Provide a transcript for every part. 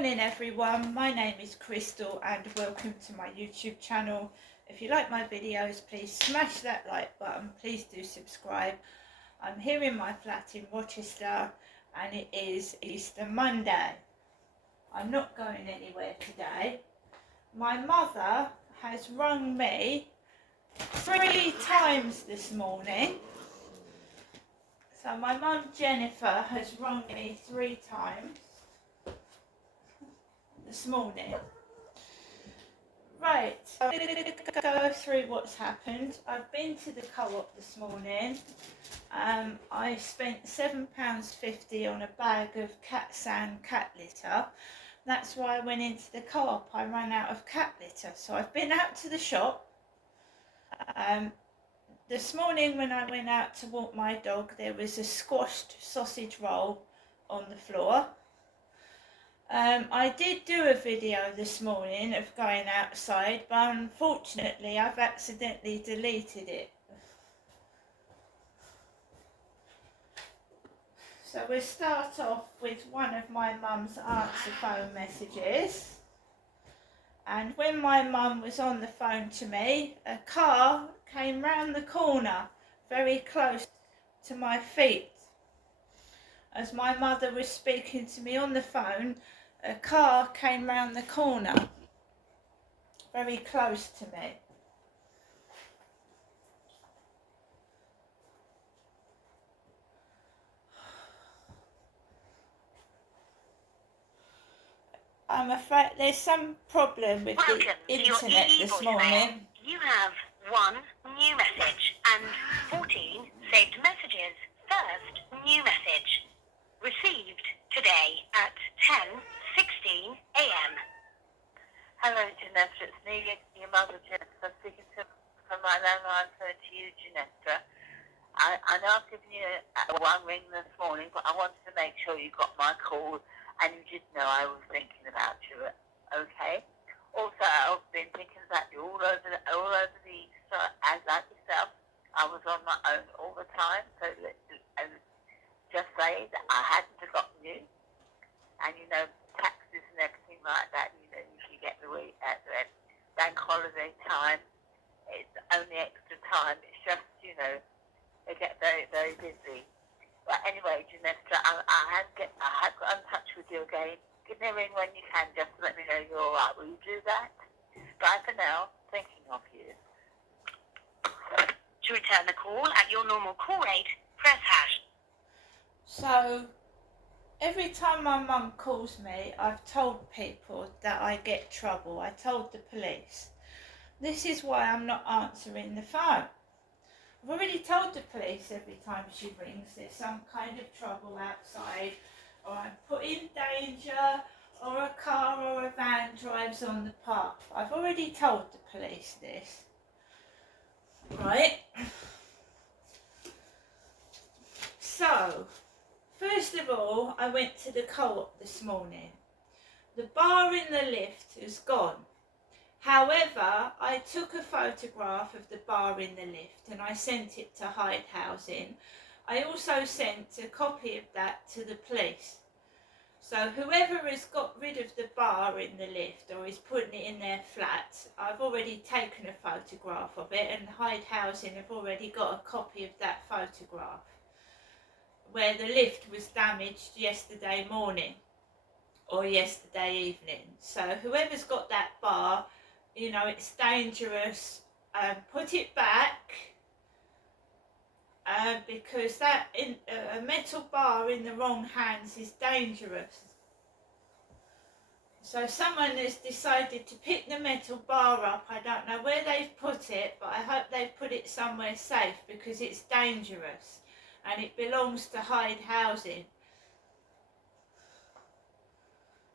Morning everyone, my name is Crystal and welcome to my YouTube channel. If you like my videos, please smash that like button, please do subscribe. I'm here in my flat in Rochester and it is Easter Monday. I'm not going anywhere today. My mother has rung me 3 times this morning. So my mum Jennifer has rung me 3 times this morning. Right, so I'm going to go through what's happened. I've been to the co-op this morning. I spent £7.50 on a bag of cat sand cat litter. That's why I went into the co-op. I ran out of cat litter. So I've been out to the shop. This morning when I went out to walk my dog, there was a squashed sausage roll on the floor. I did do a video this morning of going outside, but unfortunately I've accidentally deleted it. So we'll start off with one of my mum's answer phone messages. And when my mum was on the phone to me, a car came round the corner very close to my feet. As my mother was speaking to me on the phone, a car came round the corner very close to me. I'm afraid there's some problem with the internet this morning. You have 1 new message and 14 saved messages. First new message received today at 10:16 a.m. Hello, Janetta. It's me, your mother, Janetta. I'm speaking from my landline phone to you, Janetta. I know I've given you one ring this morning, but I wanted to make sure you got my call and you did know I was thinking about you. Okay. Also, I've been thinking about you all over the Easter, as like yourself. I was on my own all the time, so just say that I hadn't forgotten you. And you know, taxes and everything like that, you know, you get the week at the bank holiday time. It's only extra time. It's just, you know, they get very, very busy. But anyway, Janetta, I had got in touch with you again. Give me a ring when you can, just to let me know you're all right. Will you do that? Bye for now. Thinking of you. To return the call at your normal call rate, press hash. So every time my mum calls me, I've told people that I get trouble. I told the police. This is why I'm not answering the phone. I've already told the police every time she rings there's some kind of trouble outside, or I'm put in danger, or a car or a van drives on the path. I've already told the police this. Right? So, first of all, I went to the co-op this morning. The bar in the lift is gone. However, I took a photograph of the bar in the lift and I sent it to Hyde Housing. I also sent a copy of that to the police. So whoever has got rid of the bar in the lift or is putting it in their flat, I've already taken a photograph of it, and Hyde Housing have already got a copy of that photograph where the lift was damaged yesterday morning or yesterday evening. So whoever's got that bar, you know, it's dangerous. Put it back, because that a metal bar in the wrong hands is dangerous. So someone has decided to pick the metal bar up. I don't know where they've put it, but I hope they've put it somewhere safe, because it's dangerous and it belongs to Hyde Housing.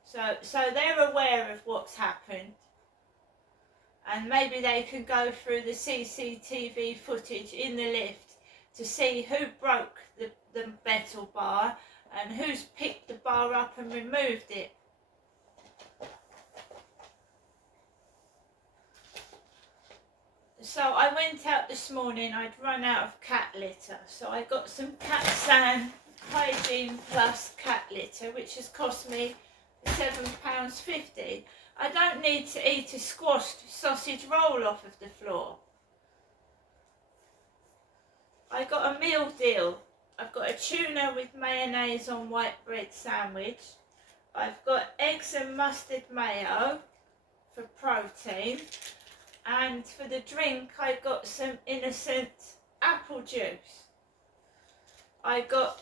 So they're aware of what's happened, and maybe they can go through the CCTV footage in the lift to see who broke the metal bar and who's picked the bar up and removed it. So I went out this morning, I'd run out of cat litter, so I got some cat sand Hygiene Plus cat litter, which has cost me £7.50. I don't need to eat a squashed sausage roll off of the floor. I got a meal deal. I've got a tuna with mayonnaise on white bread sandwich. I've got eggs and mustard mayo for protein. And for the drink, I got some innocent apple juice. I got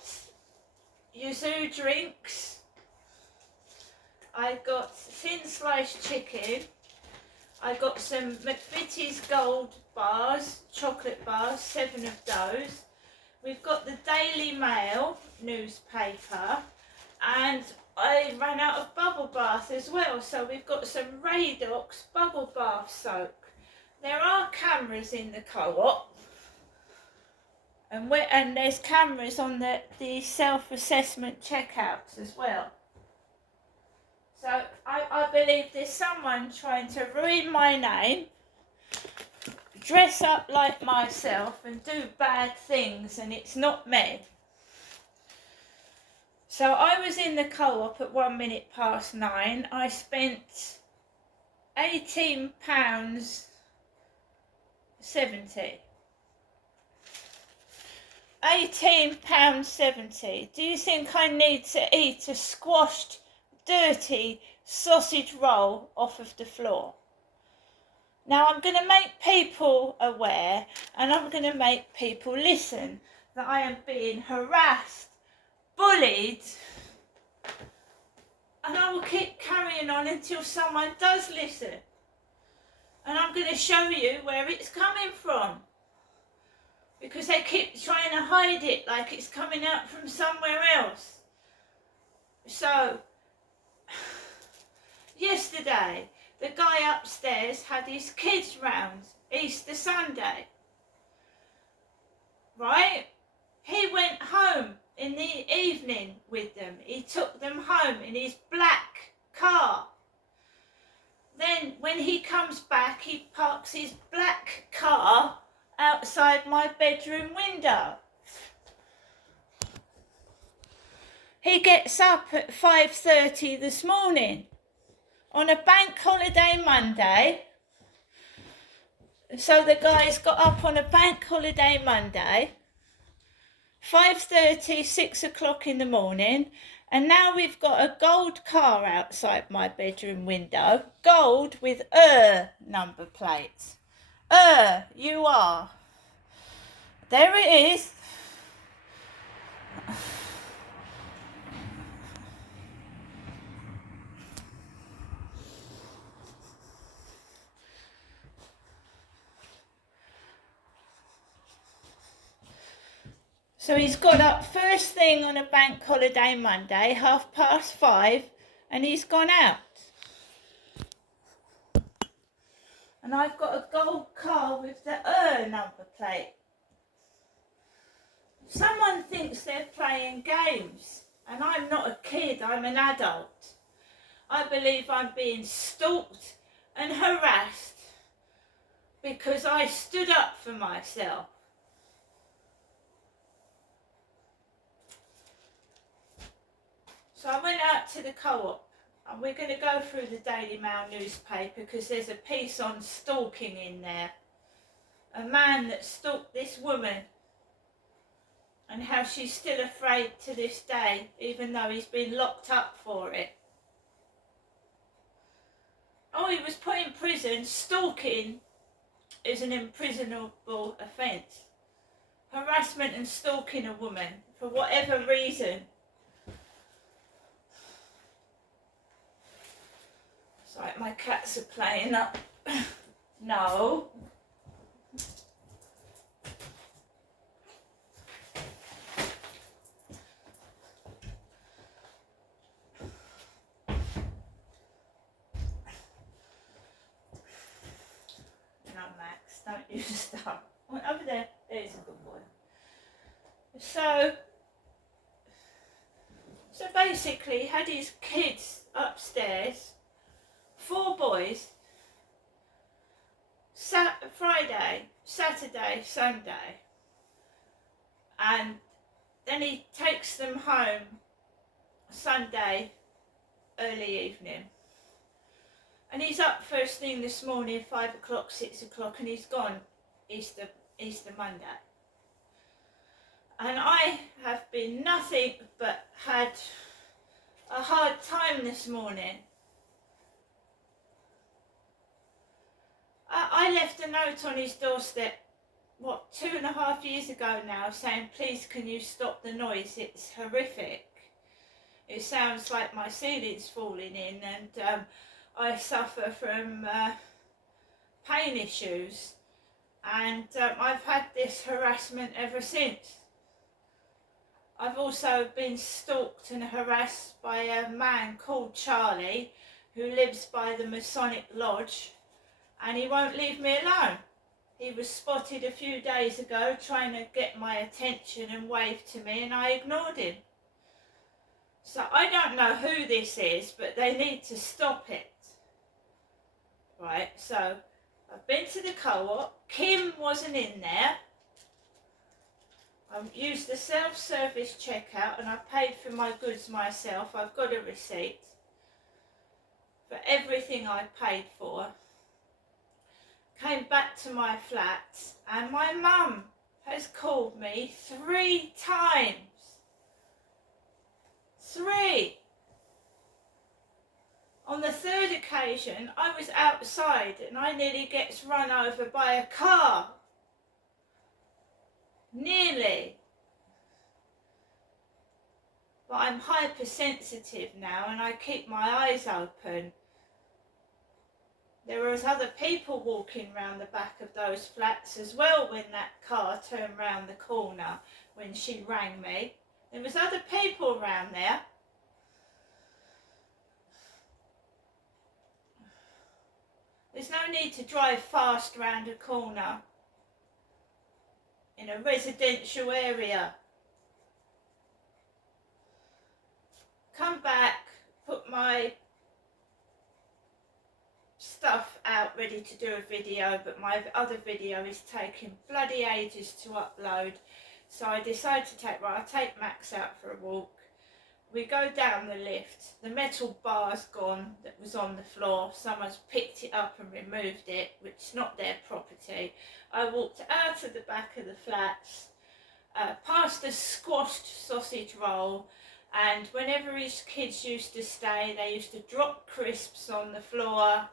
yuzu drinks. I got thin sliced chicken. I got some McVitie's Gold bars, chocolate bars, 7 of those. We've got the Daily Mail newspaper, and I ran out of bubble bath as well, so we've got some Radox bubble bath soak. There are cameras in the co-op, and there's cameras on the self-assessment checkouts as well. So I believe there's someone trying to ruin my name, dress up like myself and do bad things, and it's not me. So I was in the co-op at 9:01. I spent £18.70. £18.70. Do you think I need to eat a squashed, dirty sausage roll off of the floor? Now I'm going to make people aware, and I'm going to make people listen, that I am being harassed, bullied, and I will keep carrying on until someone does listen. And I'm going to show you where it's coming from, because they keep trying to hide it like it's coming out from somewhere else. So, yesterday, the guy upstairs had his kids round Easter Sunday, right? He went home in the evening with them. He took them home in his black car. Then when he comes back, he parks his black car outside my bedroom window. He gets up at 5:30 this morning on a bank holiday Monday. So the guy's got up on a bank holiday Monday, 5:30, 6 o'clock in the morning, and now we've got a gold car outside my bedroom window, gold with number plates. You are. There it is. So he's got up first thing on a bank holiday Monday, 5:30, and he's gone out. And I've got a gold car with the number plate. Someone thinks they're playing games, and I'm not a kid, I'm an adult. I believe I'm being stalked and harassed because I stood up for myself. So I went out to the co-op, and we're going to go through the Daily Mail newspaper because there's a piece on stalking in there. A man that stalked this woman, and how she's still afraid to this day, even though he's been locked up for it. Oh, he was put in prison. Stalking is an imprisonable offence. Harassment and stalking a woman for whatever reason. It's like my cats are playing up. No. No, Max, don't you stop. Over there, there's a good boy. So basically, he had his kids upstairs, 4 boys, Friday, Saturday, Sunday, and then he takes them home Sunday early evening. And he's up first thing this morning, 5 o'clock, 6 o'clock, and he's gone Easter Monday. And I have been nothing but had a hard time this morning. I left a note on his doorstep, 2.5 years ago now, saying, please can you stop the noise, it's horrific. It sounds like my ceiling's falling in, and I suffer from pain issues, and I've had this harassment ever since. I've also been stalked and harassed by a man called Charlie, who lives by the Masonic Lodge, and he won't leave me alone. He was spotted a few days ago trying to get my attention and wave to me, and I ignored him. So I don't know who this is, but they need to stop it. Right, so I've been to the co-op. Kim wasn't in there. I used the self-service checkout and I paid for my goods myself. I've got a receipt for everything I paid for. Came back to my flat and my mum has called me 3 times. 3. On the 3rd occasion, I was outside and I nearly gets run over by a car. Nearly. But I'm hypersensitive now and I keep my eyes open. There was other people walking round the back of those flats as well when that car turned round the corner when she rang me. There was other people around there. There's no need to drive fast round a corner in a residential area. Come back, put my stuff out ready to do a video, but my other video is taking bloody ages to upload. So I decided to I'll take Max out for a walk. We go down the lift. The metal bar's gone that was on the floor. Someone's picked it up and removed it, which is not their property. I walked out of the back of the flats, past a squashed sausage roll, and whenever his kids used to stay, they used to drop crisps on the floor,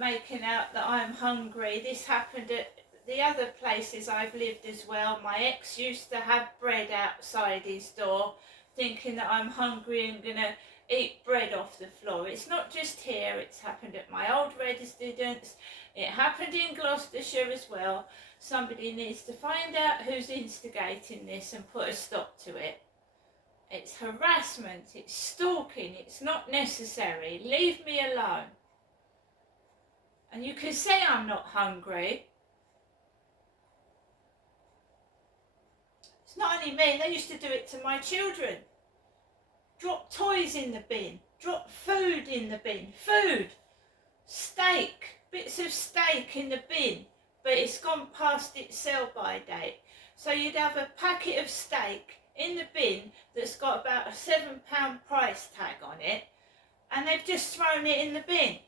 making out that I'm hungry. This happened at the other places I've lived as well. My ex used to have bread outside his door, thinking that I'm hungry and gonna eat bread off the floor. It's not just here, it's happened at my old residence, it happened in Gloucestershire as well. Somebody needs to find out who's instigating this and put a stop to it. It's harassment, it's stalking, it's not necessary. Leave me alone. And you can say I'm not hungry. It's not only me, they used to do it to my children. Drop toys in the bin, drop food in the bin, food, steak, bits of steak in the bin, but it's gone past its sell-by date. So you'd have a packet of steak in the bin that's got about a £7 price tag on it, and they've just thrown it in the bin.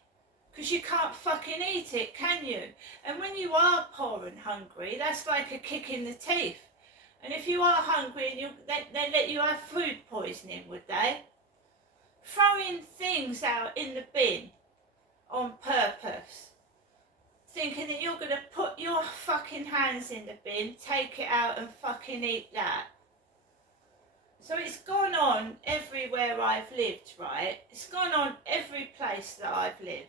Because you can't fucking eat it, can you? And when you are poor and hungry, that's like a kick in the teeth. And if you are hungry, and they let you have food poisoning, would they? Throwing things out in the bin on purpose, thinking that you're going to put your fucking hands in the bin, take it out and fucking eat that. So it's gone on everywhere I've lived, right? It's gone on every place that I've lived.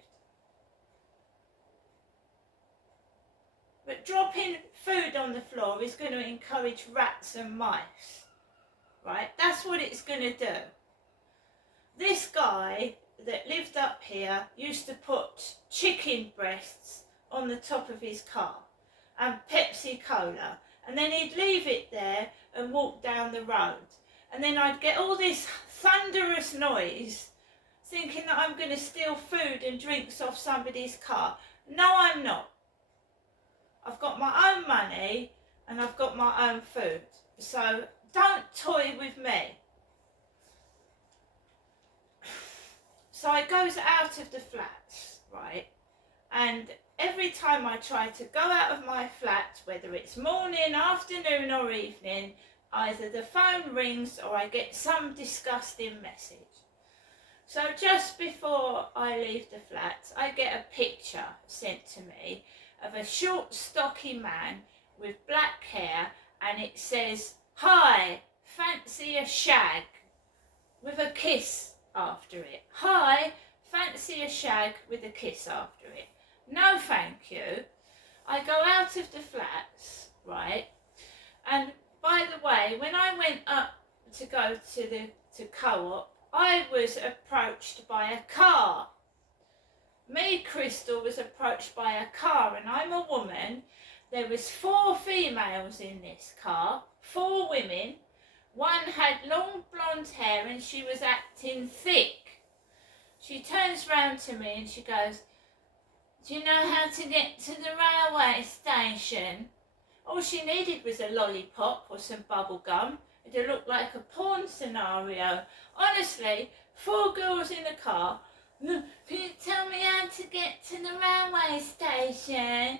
But dropping food on the floor is going to encourage rats and mice, right? That's what it's going to do. This guy that lived up here used to put chicken breasts on the top of his car and Pepsi Cola, and then he'd leave it there and walk down the road. And then I'd get all this thunderous noise thinking that I'm going to steal food and drinks off somebody's car. No, I'm not. I've got my own money and I've got my own food. So don't toy with me. So I goes out of the flats, right? And every time I try to go out of my flat, whether it's morning, afternoon or evening, either the phone rings or I get some disgusting message. So just before I leave the flat, I get a picture sent to me of a short, stocky man with black hair, and it says, "Hi, fancy a shag?" with a kiss after it. "Hi, fancy a shag?" with a kiss after it. No, thank you. I go out of the flats, right? And by the way, when I went up to go to Co-op, I was approached by a car. Me, Crystal, was approached by a car, and I'm a woman. There was 4 females in this car, 4 women. One had long blonde hair and she was acting thick. She turns round to me and she goes, "Do you know how to get to the railway station?" All she needed was a lollipop or some bubble gum. It looked like a porn scenario. Honestly, 4 girls in a car. "Can you tell me how to get to the railway station?"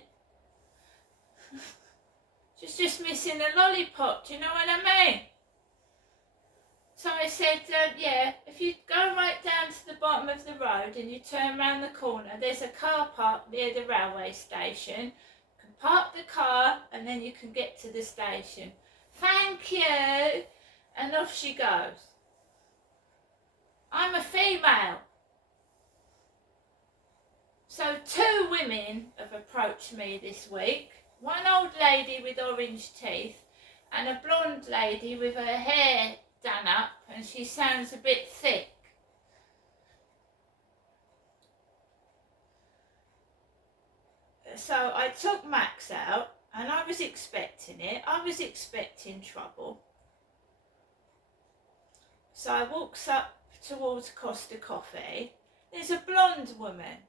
She's just missing a lollipop, do you know what I mean? So I said, yeah, if you go right down to the bottom of the road and you turn round the corner, there's a car park near the railway station. You can park the car and then you can get to the station. "Thank you." And off she goes. I'm a female. So 2 women have approached me this week. One old lady with orange teeth and a blonde lady with her hair done up, and she sounds a bit thick. So I took Max out and I was expecting it. I was expecting trouble. So I walks up towards Costa Coffee. There's a blonde woman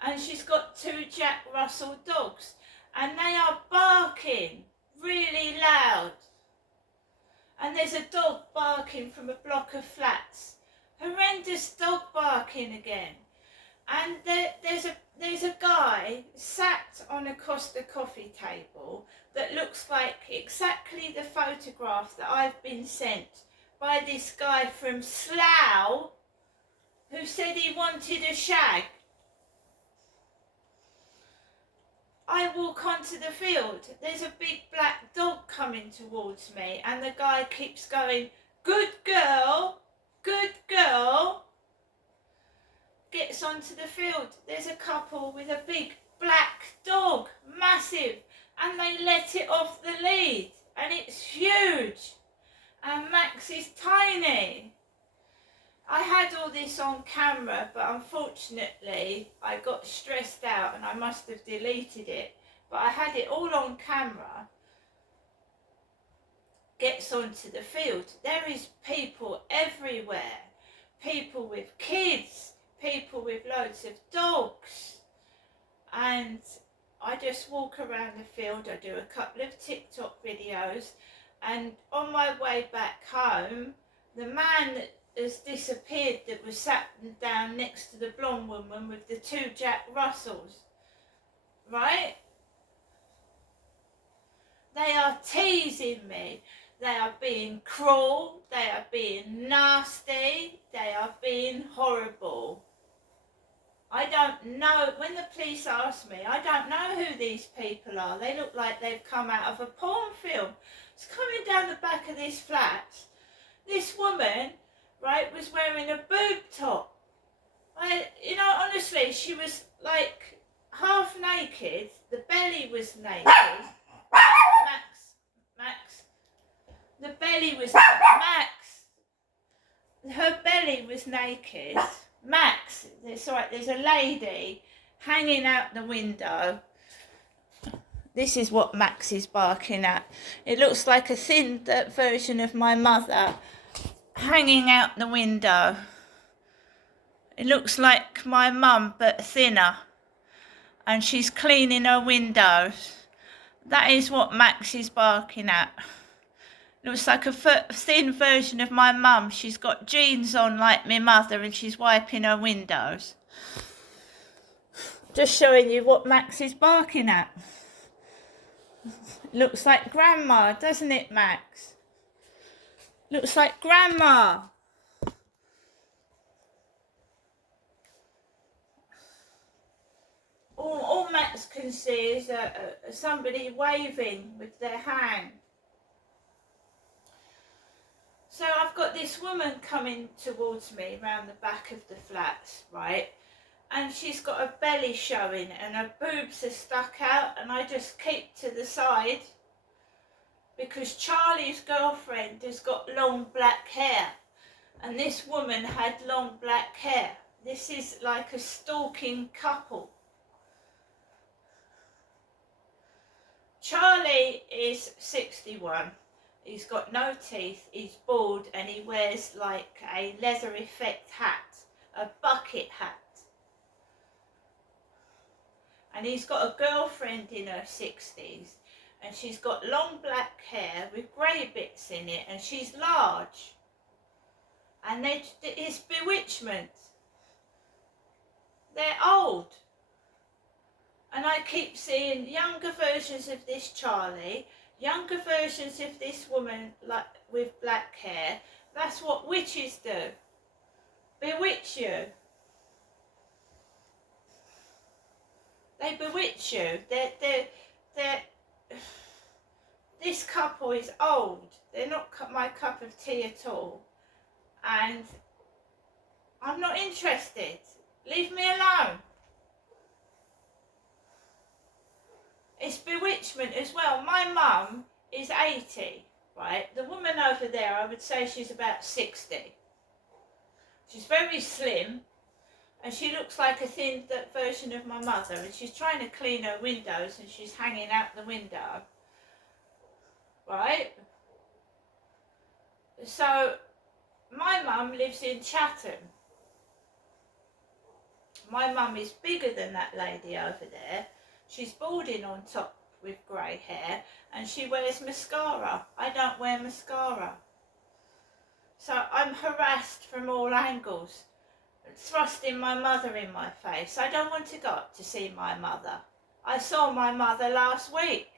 and she's got 2 Jack Russell dogs and they are barking really loud. And there's a dog barking from a block of flats. Horrendous dog barking again. And there's a guy sat on a Costa Coffee table that looks like exactly the photograph that I've been sent by this guy from Slough who said he wanted a shag. I walk onto the field. There's a big black dog coming towards me and the guy keeps going, "Good girl, good girl." Gets onto the field. There's a couple with a big black dog, massive, and they let it off the lead and it's huge. And Max is tiny. I had all this on camera, but unfortunately I got stressed out and I must have deleted it. But I had it all on camera. Gets onto the field. There is people everywhere. People with kids. People with loads of dogs. And I just walk around the field. I do a couple of TikTok videos. And on my way back home, the man that has disappeared that was sat down next to the blonde woman with the 2 Jack Russells, right? They are teasing me. They are being cruel. They are being nasty. They are being horrible. I don't know, when the police ask me, I don't know who these people are. They look like they've come out of a porn film. It's coming down the back of this flat. This woman, right, was wearing a boob top. You know, honestly, she was like half naked. The belly was naked. Max. The belly was, Max. Her belly was naked. Max, it's all right, there's a lady hanging out the window. This is what Max is barking at. It looks like a thin version of my mother hanging out the window. It looks like my mum but thinner. And she's cleaning her windows. That is what Max is barking at. Looks like a thin version of my mum. She's got jeans on like my mother and she's wiping her windows. Just showing you what Max is barking at. Looks like Grandma, doesn't it, Max? Looks like Grandma. All Max can see is somebody waving with their hand. So I've got this woman coming towards me round the back of the flats, right? And she's got her belly showing and her boobs are stuck out, and I just keep to the side because Charlie's girlfriend has got long black hair and this woman had long black hair. This is like a stalking couple. Charlie is 61. He's got no teeth, he's bald, and he wears like a leather effect hat, a bucket hat. And he's got a girlfriend in her 60s, and she's got long black hair with grey bits in it, and she's large. And it's bewitchment. They're old. And I keep seeing younger versions of this Charlie, younger versions of this woman like with black hair. That's what witches do. Bewitch you. They bewitch you. They're this couple is old. They're not my cup of tea at all. And I'm not interested. Leave me alone. It's bewitchment as well. My mum is 80, right? The woman over there, I would say she's about 60. She's very slim, and she looks like a thin version of my mother, and she's trying to clean her windows, and she's hanging out the window, right? So, my mum lives in Chatham. My mum is bigger than that lady over there. She's balding on top with grey hair, and she wears mascara. I don't wear mascara. So I'm harassed from all angles, thrusting my mother in my face. I don't want to go up to see my mother. I saw my mother last week.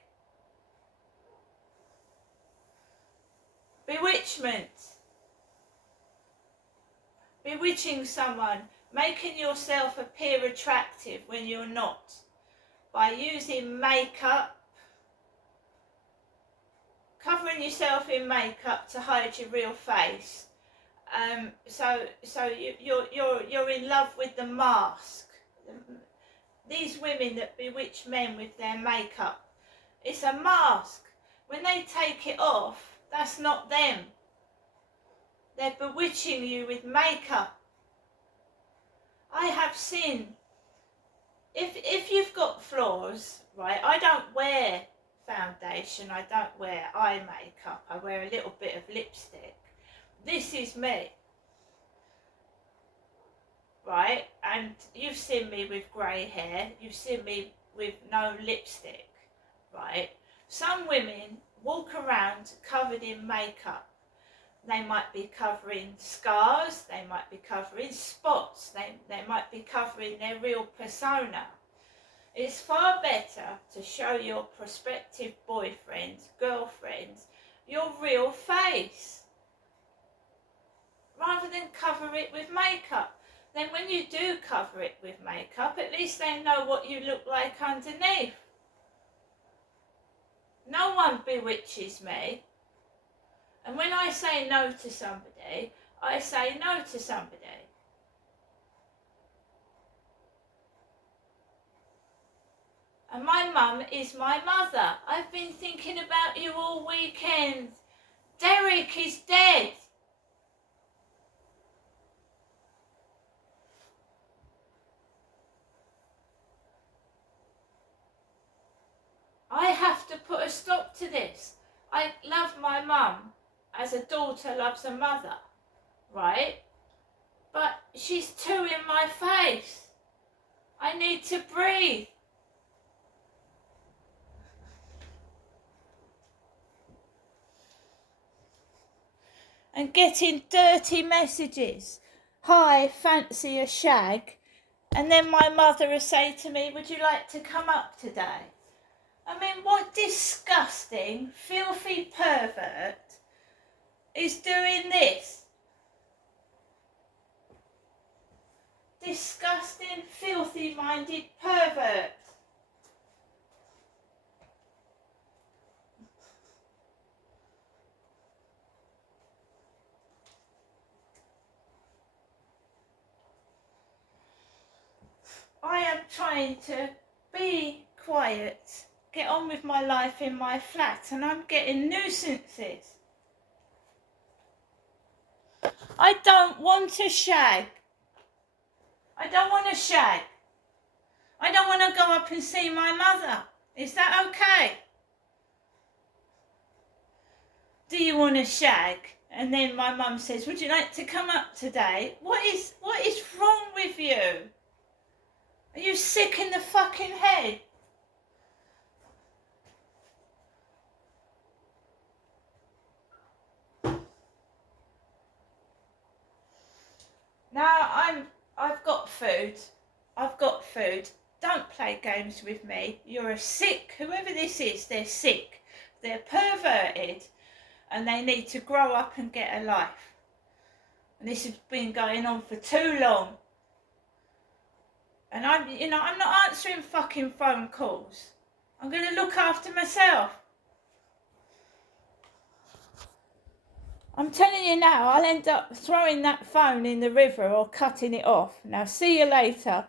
Bewitchment. Bewitching someone, making yourself appear attractive when you're not, by using makeup, covering yourself in makeup to hide your real face. So you're in love with the mask. These women that bewitch men with their makeup, it's a mask. When they take it off, that's not them. They're bewitching you with makeup. I have seen, if you've got flaws, right, I don't wear foundation, I don't wear eye makeup, I wear a little bit of lipstick. This is me, right? And you've seen me with grey hair, you've seen me with no lipstick, right? Some women walk around covered in makeup. They might be covering scars, they might be covering spots, they might be covering their real persona. It's far better to show your prospective boyfriend, girlfriend, your real face, rather than cover it with makeup. Then when you do cover it with makeup, at least they know what you look like underneath. No one bewitches me. And when I say no to somebody, I say no to somebody. And my mum is my mother. I've been thinking about you all weekend. Derek is dead. I have to put a stop to this. I love my mum as a daughter loves a mother, right? But she's too in my face. I need to breathe. and getting dirty messages. Hi, fancy a shag? And then my mother will say to me, would you like to come up today? I mean, what disgusting, filthy pervert is doing this? Disgusting, filthy-minded pervert. I am trying to be quiet, get on with my life in my flat, and I'm getting nuisances. I don't want a shag. I don't want a shag. I don't want to go up and see my mother. Is that okay? Do you want a shag? And then my mum says, would you like to come up today? What is wrong with you? Are you sick in the fucking head? Now I've got food. I've got food. Don't play games with me. You're a sick, whoever this is, they're sick. They're perverted and they need to grow up and get a life. And this has been going on for too long. And I'm not answering fucking phone calls. I'm going to look after myself. I'm telling you now, I'll end up throwing that phone in the river or cutting it off. Now, see you later.